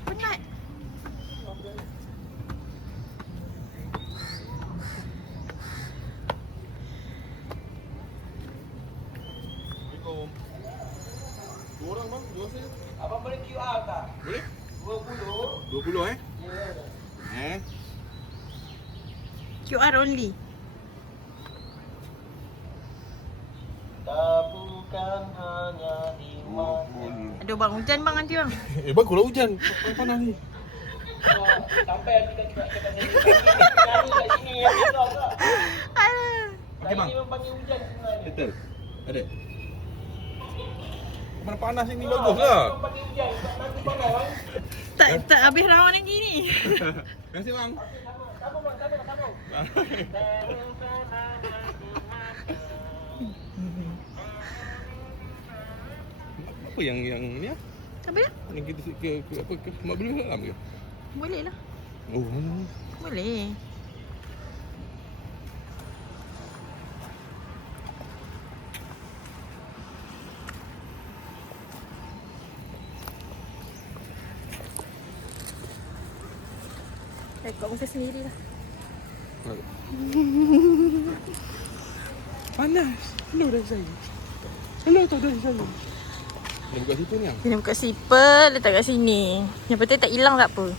penat. Assalamualaikum. Dua orang bang, dua saya. Abang boleh QR tak? Boleh? 20. 20 Ya. QR only. Tak bukan hanya di mata. Aduh bang, hujan bang nanti bang. Baguslah hujan. Panas ni. Sampai nanti kita sini. Nyanyi kat sini yang besar tak? Aduh. Okey bang. Saya memang panggil hujan sebenarnya. Betul. Ada. Mana panas ni baguslah. Memang panggil hujan. Nanti panas bang. Tak habis rawan lagi ni. Terima kasih bang. Sama bang, sama. Apa yang ni ah? Apa dia? Yang kita ke mak beli dalam ke? Boleh lah. Oh. Boleh. Rekod masa sendiri lah. Panas. Hello dah saya. Hello tak dah saya. Dia buka situ ni ah. Kena buka sipel, letak kat sini. Yang penting tak hilang tak apa.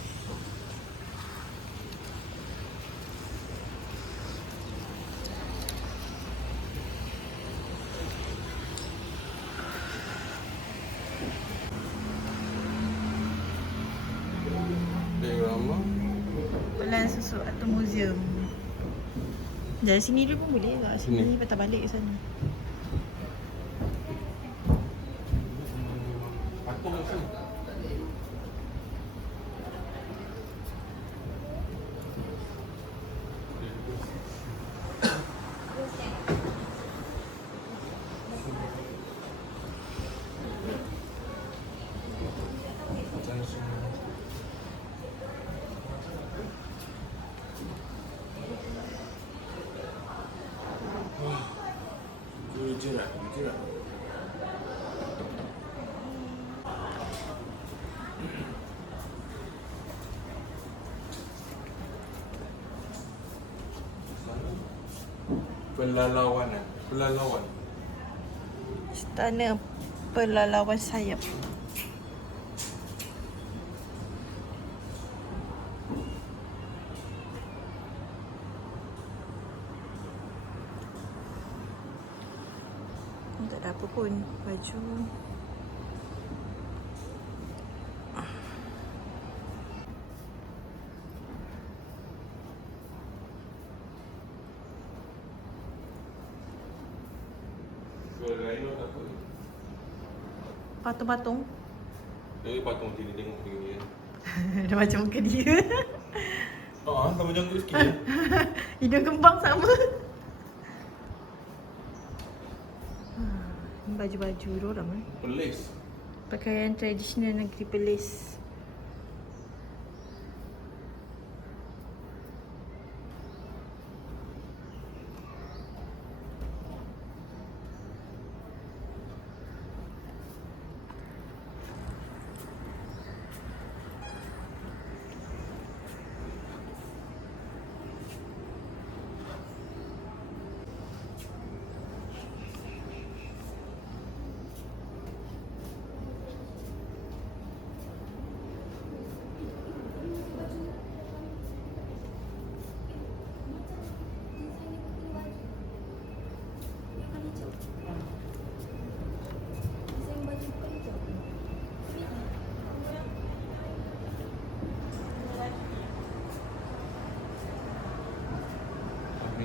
Diorama. Pelan susu atau museum. Dari sini dulu pun boleh kat sini. Sini. Patah balik ke sana. Patung apa? Jujur lah. Pelalauan. Istana Pelalauan Sayap. Tak ada apa pun. Baju. Patung-patung. Dia patung macam ni tengok dia ni. Dah macam muka dia. Tambah janggut sikit ya. Hidung kembang sama. Ni baju-baju diorang Pelis. Pakaian tradisional negeri Perlis.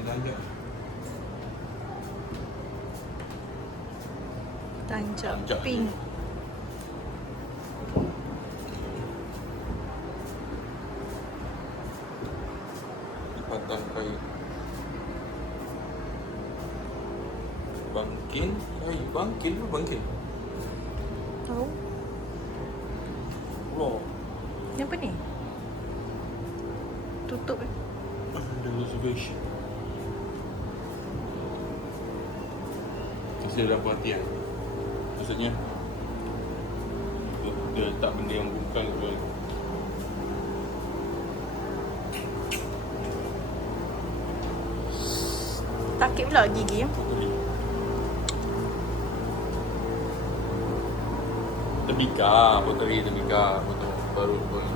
Tanjak. Tanjak Tanjak. Pink. Patang kayu. Bangkin. Kayu bangkin apa bangkin? Tahu? Wow. Ni apa ni? Tutup eh. Ada reservation. Kasi dalam perhatian. Maksudnya dia letak benda yang bukan ke sakit pula gigi ya. Tembikar, poteri tembikar, potong baru pun.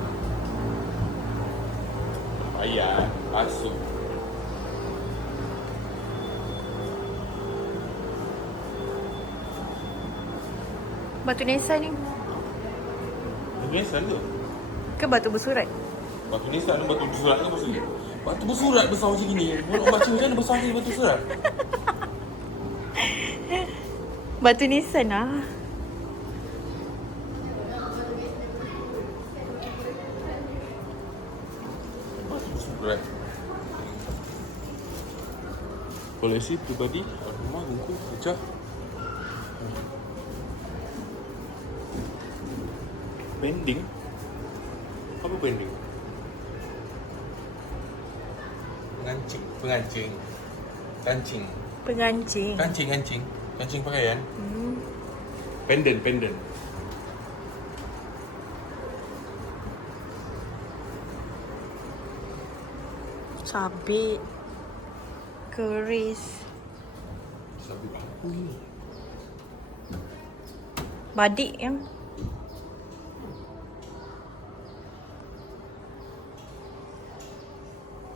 Ayat, asuh. Batu nisan ni Batu nisan tu? ke batu bersurat? Batu nisan tu batu bersurat ke maksudnya? Batu bersurat besar macam gini. Orang baca macam mana besar ni batu bersurat? Batu nisan lah. Batu bersurat. Koleksi peribadi, rumah, buku, pecah. Pending? Apa pending? Pengancing. Kancing. Pengancing. Kancing pakaian. Pendant. Sabit. Keris. Sabit aku ni. Badik yang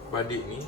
Badik ni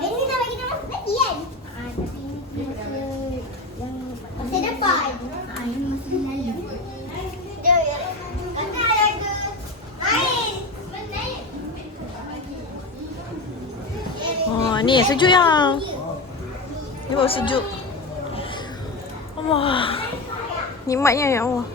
Ini dah bagi nama lagi kan? Tapi ini masa depan. Ini masa lalu. Kata ada ke? Main. oh, ni sejuk yang. Ni baru sejuk. Allah. Nikmatnya ya Allah.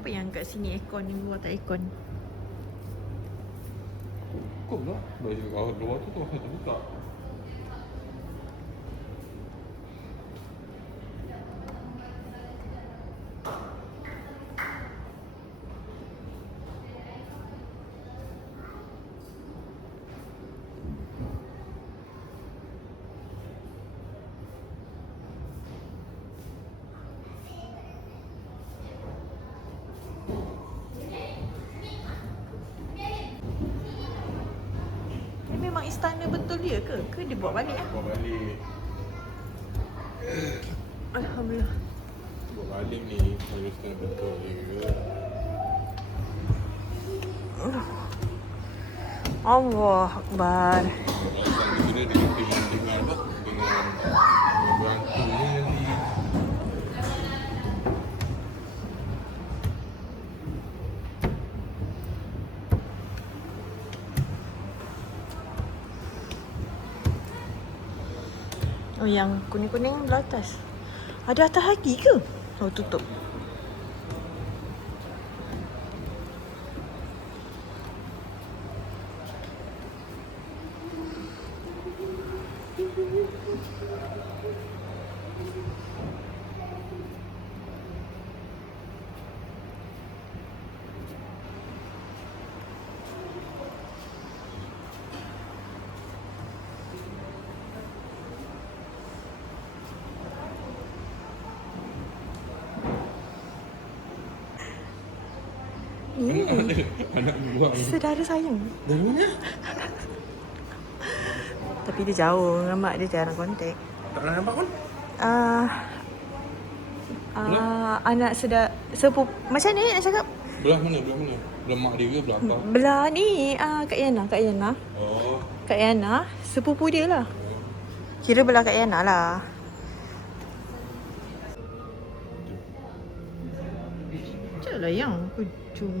Kenapa yang kat sini aircon ni luar tak aircon? kau lah. Baju kau luar tu kau tak buka. Ni memang istana betul dia ke? Ke dia buat balik ah? Buat balik. Alhamdulillah. Buat balik ni. Harus kena betul je. Allah Akbar. Sambil kena dengan apa? Dengan berhantu ni nanti. Oh, yang kuning-kuning belah atas. Ada atas lagi ke? Oh, tutup. Ni Anak buang. saudara sayang. Dari mana? Tapi dia jauh dengan mak dia jarang kontak. Tak pernah nampak pun? Anak sepupu macam ni nak cakap? Belah mana? Belah mak dia ke belah apa? Belah ni Kak Yana. Oh. Kak Yana sepupu dia lah. Kira belah Kak Yana lah. Macam lah yang aku cung.